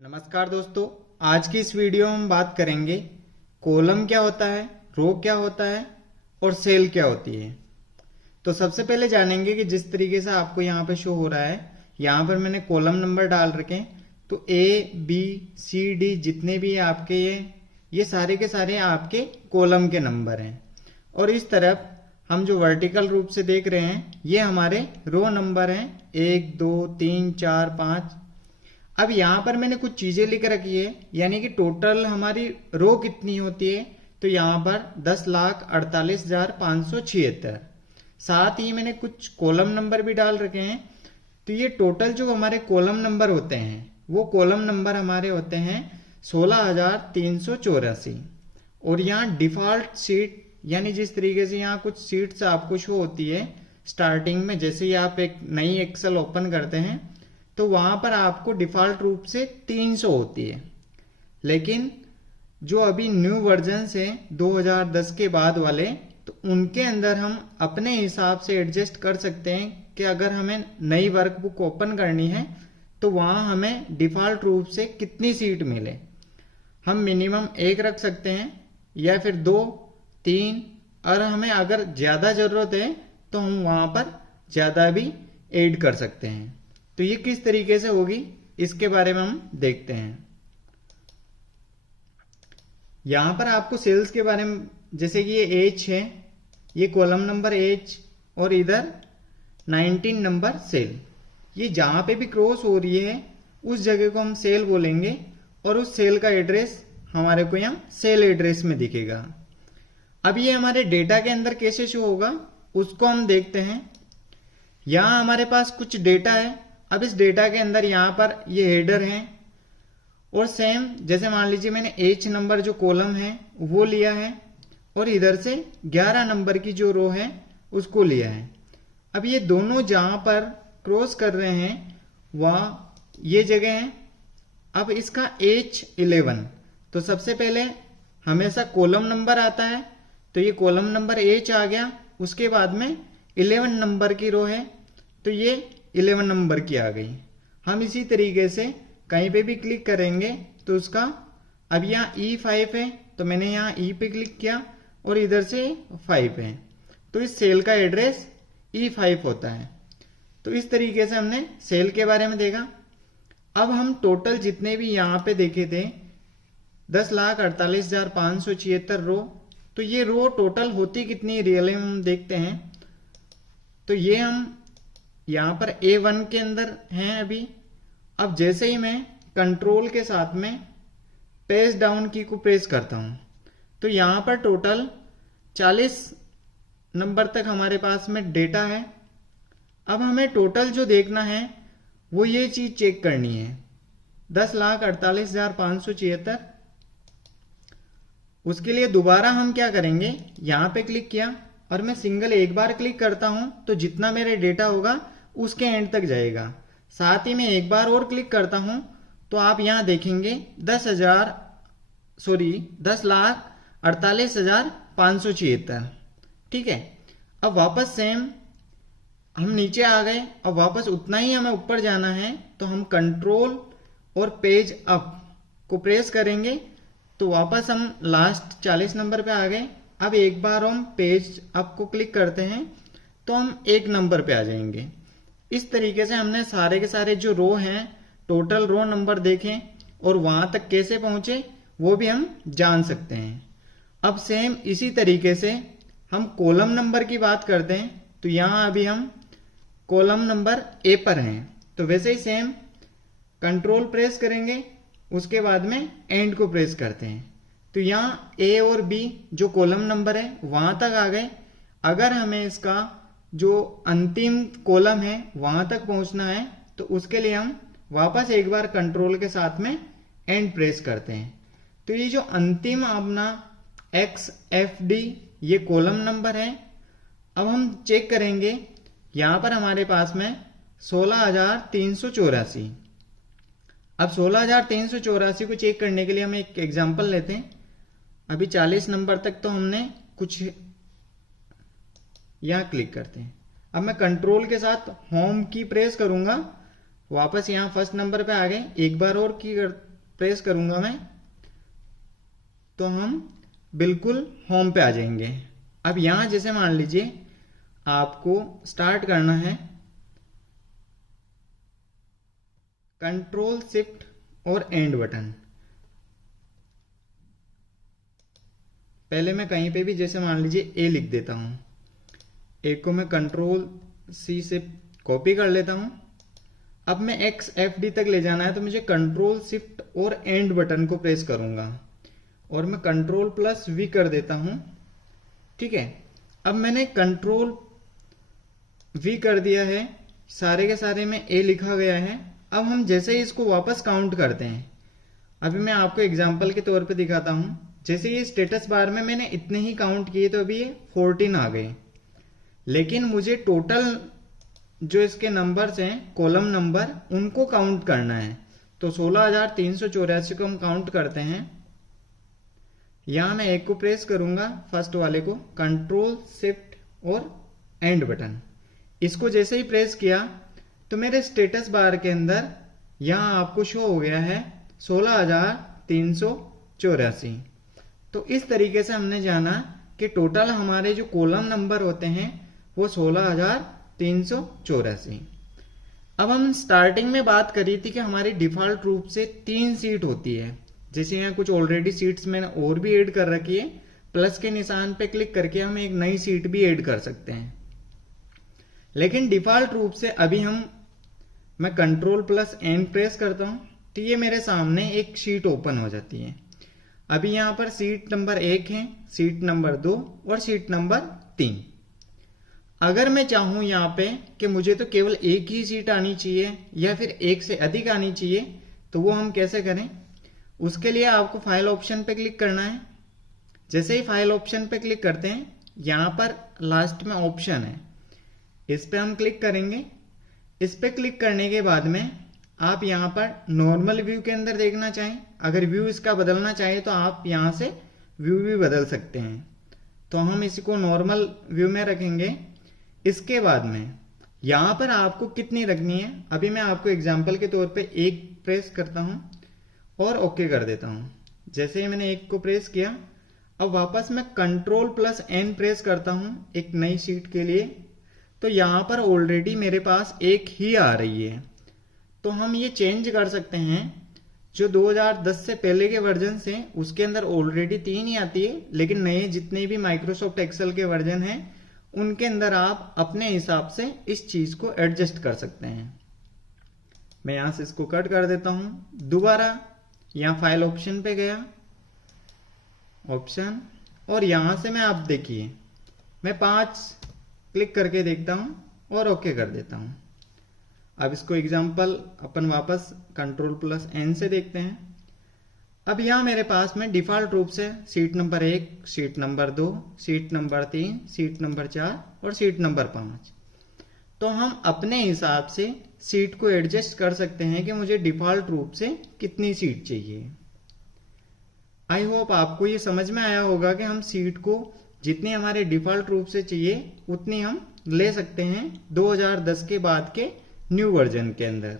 नमस्कार दोस्तों, आज की इस वीडियो में हम बात करेंगे कॉलम क्या होता है, रो क्या होता है और सेल क्या होती है। तो सबसे पहले जानेंगे कि जिस तरीके से आपको यहाँ पे शो हो रहा है, यहाँ पर मैंने कॉलम नंबर डाल रखे हैं। तो ए बी सी डी जितने भी आपके ये सारे के सारे आपके कॉलम के नंबर हैं। और इस तरफ हम जो वर्टिकल रूप से देख रहे हैं ये हमारे रो नंबर हैं, 1 2 3 4 5। अब यहाँ पर मैंने कुछ चीजें लिख रखी है, यानी कि टोटल हमारी रो कितनी होती है। तो यहाँ पर 10,48,576। साथ ही मैंने कुछ कॉलम नंबर भी डाल रखे हैं। तो ये टोटल जो हमारे कॉलम नंबर होते हैं वो कॉलम नंबर हमारे होते हैं 16,384। और यहाँ डिफॉल्ट सीट, यानी जिस तरीके से यहाँ कुछ सीट्स आपको शो होती है स्टार्टिंग में, जैसे ही आप एक नई एक्सेल ओपन करते हैं तो वहां पर आपको डिफॉल्ट रूप से 300 होती है। लेकिन जो अभी न्यू वर्जन से 2010 के बाद वाले, तो उनके अंदर हम अपने हिसाब से एडजस्ट कर सकते हैं कि अगर हमें नई वर्कबुक ओपन करनी है तो वहां हमें डिफॉल्ट रूप से कितनी सीट मिले। हम मिनिमम 1 रख सकते हैं या फिर 2 3, और हमें अगर ज्यादा जरूरत है तो हम वहां पर ज्यादा भी ऐड कर सकते हैं। तो ये किस तरीके से होगी इसके बारे में हम देखते हैं। यहां पर आपको सेल्स के बारे में, जैसे कि ये एच है, ये कॉलम नंबर एच और इधर 19 नंबर सेल, ये जहां पे भी क्रॉस हो रही है उस जगह को हम सेल बोलेंगे और उस सेल का एड्रेस हमारे को यहाँ सेल एड्रेस में दिखेगा। अब ये हमारे डेटा के अंदर कैसे शो होगा उसको हम देखते हैं। यहां हमारे पास कुछ डेटा है। अब इस डेटा के अंदर यहाँ पर ये हेडर है और सेम जैसे मान लीजिए मैंने एच नंबर जो कॉलम है वो लिया है और इधर से 11 नंबर की जो रो है उसको लिया है। अब ये दोनों जहां पर क्रॉस कर रहे हैं वह ये जगह है। अब इसका H11, तो सबसे पहले हमेशा कॉलम नंबर आता है, तो ये कॉलम नंबर H आ गया। उसके बाद में 11 नंबर की रो है तो ये 11 नंबर की आ गई। हम इसी तरीके से कहीं पे भी क्लिक करेंगे तो उसका, अब यहाँ E5 है तो मैंने यहाँ E पे क्लिक किया और इधर से 5 है, तो इस सेल का एड्रेस E5 होता है। तो इस तरीके से हमने सेल के बारे में देखा। अब हम टोटल जितने भी यहाँ पे देखे थे 10,48,576 रो, तो ये रो टोटल होती कितनी रियल में हम देखते हैं। तो ये हम यहां पर A1 के अंदर हैं अभी। अब जैसे ही मैं कंट्रोल के साथ में पेज डाउन की को प्रेस करता हूं तो यहां पर टोटल 40 नंबर तक हमारे पास में डेटा है। अब हमें टोटल जो देखना है वो ये चीज चेक करनी है, 10,48,576। उसके लिए दोबारा हम क्या करेंगे, यहां पे क्लिक किया और मैं सिंगल एक बार क्लिक करता हूं तो जितना मेरे डेटा होगा उसके एंड तक जाएगा। साथ ही मैं एक बार और क्लिक करता हूं तो आप यहां देखेंगे 10,48,576। ठीक है। अब वापस सेम हम नीचे आ गए। अब वापस उतना ही हमें ऊपर जाना है तो हम कंट्रोल और पेज अप को प्रेस करेंगे तो वापस हम लास्ट 40 नंबर पे आ गए। अब एक बार हम पेज अप को क्लिक करते हैं तो हम 1 नंबर पे आ जाएंगे। इस तरीके से हमने सारे के सारे जो रो हैं टोटल रो नंबर देखें और वहां तक कैसे पहुंचे वो भी हम जान सकते हैं। अब सेम इसी तरीके से हम कॉलम नंबर की बात करते हैं। तो यहां अभी हम कॉलम नंबर ए पर हैं, तो वैसे ही सेम कंट्रोल प्रेस करेंगे, उसके बाद में एंड को प्रेस करते हैं। तो यहाँ ए और बी जो कॉलम नंबर है वहां तक आ गए। अगर हमें इसका जो अंतिम कॉलम है वहां तक पहुंचना है तो उसके लिए हम वापस एक बार कंट्रोल के साथ में एंड प्रेस करते हैं। तो ये जो अंतिम अपना XFD ये कॉलम नंबर है। अब हम चेक करेंगे, यहां पर हमारे पास में 16,384। अब 16,384 को चेक करने के लिए हम एक एग्जांपल लेते हैं। अभी 40 नंबर तक तो हमने कुछ, यहां क्लिक करते हैं। अब मैं कंट्रोल के साथ होम की प्रेस करूंगा, वापस यहां फर्स्ट नंबर पे आ गए। एक बार और की प्रेस करूंगा मैं तो हम बिल्कुल होम पे आ जाएंगे। अब यहां जैसे मान लीजिए आपको स्टार्ट करना है, कंट्रोल शिफ्ट और एंड बटन। पहले मैं कहीं पे भी जैसे मान लीजिए ए लिख देता हूं, ए को मैं कंट्रोल सी से कॉपी कर लेता हूं। अब मैं XFD तक ले जाना है तो मुझे कंट्रोल शिफ्ट और एंड बटन को प्रेस करूंगा और मैं कंट्रोल प्लस वी कर देता हूं। ठीक है, अब मैंने कंट्रोल वी कर दिया है, सारे के सारे में ए लिखा गया है। अब हम जैसे ही इसको वापस काउंट करते हैं, अभी मैं आपको एग्जांपल के तौर पे दिखाता हूं। जैसे ये स्टेटस बार में मैंने इतने ही काउंट किए तो अभी ये 14 आ गए, लेकिन मुझे टोटल जो इसके नंबर्स हैं कॉलम नंबर उनको काउंट करना है। तो 16,384 को हम काउंट करते हैं। यहां मैं एक को प्रेस करूंगा, फर्स्ट वाले को, कंट्रोल शिफ्ट और एंड बटन। इसको जैसे ही प्रेस किया तो मेरे स्टेटस बार के अंदर यहां आपको शो हो गया है 16,384। तो इस तरीके से हमने जाना कि टोटल हमारे जो कॉलम नंबर होते हैं वो 16,384। अब हम स्टार्टिंग में बात करी थी कि हमारी डिफॉल्ट रूप से 3 सीट होती है। जैसे यहाँ कुछ ऑलरेडी सीट्स मैंने और भी ऐड कर रखी है, प्लस के निशान पे क्लिक करके हम एक नई सीट भी ऐड कर सकते हैं। लेकिन डिफॉल्ट रूप से अभी मैं कंट्रोल प्लस एन प्रेस करता हूं तो ये मेरे सामने एक शीट ओपन हो जाती है। अभी यहां पर सीट नंबर 1 है, सीट नंबर 2 और सीट नंबर 3। अगर मैं चाहूं यहां पे कि मुझे तो केवल एक ही सीट आनी चाहिए या फिर एक से अधिक आनी चाहिए, तो वो हम कैसे करें? उसके लिए आपको फाइल ऑप्शन पे क्लिक करना है। जैसे ही फाइल ऑप्शन पे क्लिक करते हैं, यहां पर लास्ट में ऑप्शन है, इस पे हम क्लिक करेंगे। इस पे क्लिक करने के बाद में आप यहां पर नॉर्मल व्यू के अंदर देखना चाहें, अगर व्यू इसका बदलना चाहें तो आप यहां से व्यू भी बदल सकते हैं। तो हम इसको नॉर्मल व्यू में रखेंगे। इसके बाद में यहां पर आपको कितनी रखनी है, अभी मैं आपको एग्जांपल के तौर पे एक प्रेस करता हूं और ओके कर देता हूं। जैसे ही मैंने एक को प्रेस किया, अब वापस मैं कंट्रोल प्लस एन प्रेस करता हूं एक नई सीट के लिए, तो यहां पर ऑलरेडी मेरे पास एक ही आ रही है। तो हम ये चेंज कर सकते हैं। जो 2010 से पहले के वर्जन से उसके अंदर ऑलरेडी 3 ही आती है, लेकिन नए जितने भी माइक्रोसॉफ्ट एक्सेल के वर्जन हैं उनके अंदर आप अपने हिसाब से इस चीज को एडजस्ट कर सकते हैं। मैं यहां से इसको कट कर देता हूं। दोबारा यहां फाइल ऑप्शन पे गया, ऑप्शन, और यहां से मैं आप देखिए मैं 5 क्लिक करके देखता हूं और ओके कर देता हूं। अब इसको एग्जांपल अपन वापस कंट्रोल प्लस एन से देखते हैं। अब यहां मेरे पास में डिफॉल्ट रूप से seat number 1, seat number 2, seat number 3, seat number 4 और सीट नंबर 5। तो हम अपने हिसाब से सीट को एडजस्ट कर सकते हैं कि मुझे डिफॉल्ट रूप से कितनी सीट चाहिए। आई होप आपको ये समझ में आया होगा कि हम सीट को जितनी हमारे डिफॉल्ट रूप से चाहिए उतनी हम ले सकते हैं 2010 के बाद के न्यू वर्जन के अंदर।